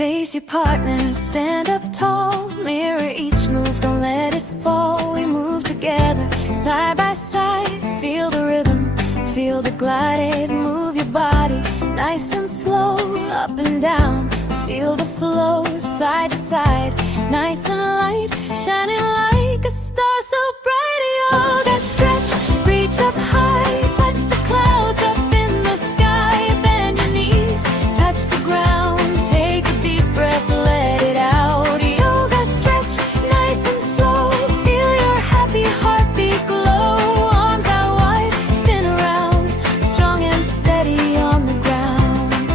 Face your partner, stand up tall. Mirror each move, don't let it fall. We move together, side by side. Feel the rhythm, feel the glide. Move your body, nice and slow. Up and down, feel the flow. Side to side, nice and light. Shining like a star so bright. Yoga stretch, reach up high. Touch the clouds up in the sky. Bend your knees, touch the ground. Take a deep breath, let it out. Yoga stretch, nice and slow. Feel your happy heartbeat glow. Arms out wide, spin around. Strong and steady on the ground.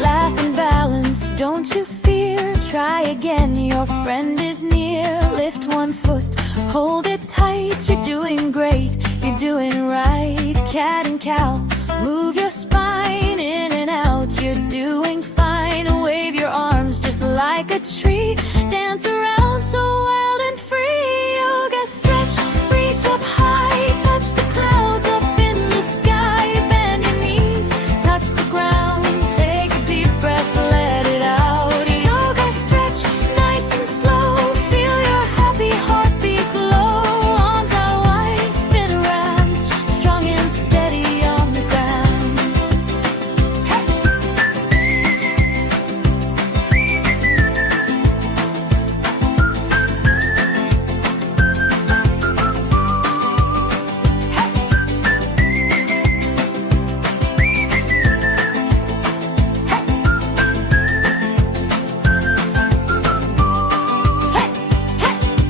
Laugh and balance, don't you fear. Try again, your friend is near. Lift one foot, hold it tight. You're doing great, you're doing right. Cat and cow, move your spine in and out. You're doing fine. Wave your arms just like a tree. Dance around so wild and free. Yoga stretch, reach up high. Touch the clouds up in the sky. Bend your knees, touch the ground. Take a deep breath, let it out. Yoga stretch, nice and slow. Feel your happy heartbeat glow. Arms out wide, spin around. Strong and steady on the ground.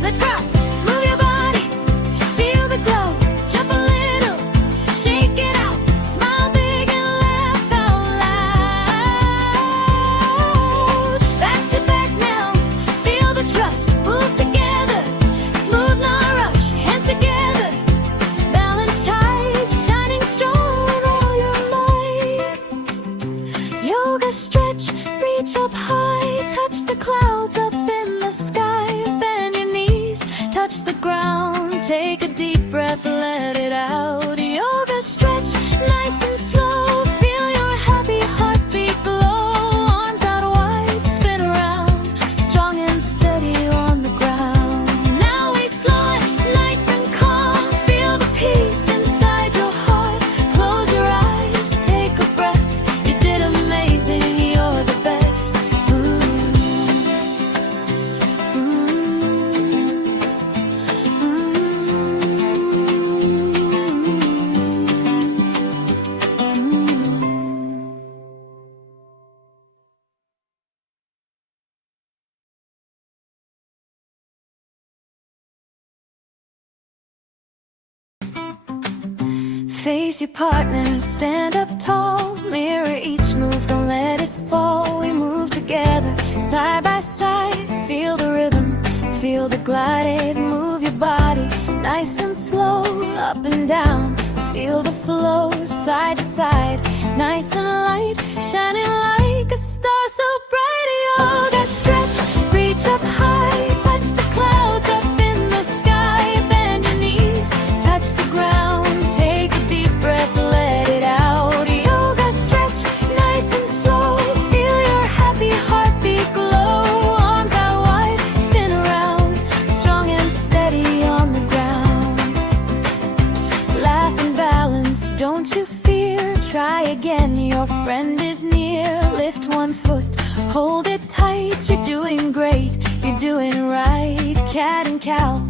Let's rock! Move your body, feel the glow. Jump a little, shake it out. Smile big and laugh out loud. Back to back now, feel the trust. Move together, smooth, not rushed. Hands together, balance tight. Shining strong with all your might. Yoga stretch, reach up high. Touch the clouds up in the sky. Bend your knees, touch the ground. Take a deep breath, let it out. Yoga stretch, nice and slow. Feel your happy heartbeat glow. Arms out wide, spin around. Strong and steady on the ground. Now we slow it, nice and calm. Feel the peace inside your heart. Close your eyes, take a breath. You did amazing, you're the best. Face your partner, stand up tall. Mirror each move, don't let it fall. We move together, side by side. Feel the rhythm, feel the glide. Move your body, nice and slow. Up and down, feel the flow. Side to side, nice and light. Shining like a star so bright. Yoga stretch, reach up high. Touch the clouds up in the sky. Bend your knees, touch the ground. Take a deep breath, let it out. Yoga stretch, nice and slow. Feel your happy heartbeat glow. Arms out wide, spin around. Strong and steady on the ground. Laugh and balance, don't you fear. Try again, your friend is near. Lift one foot, hold it tight. You're doing great, you're doing right. Cat and cow,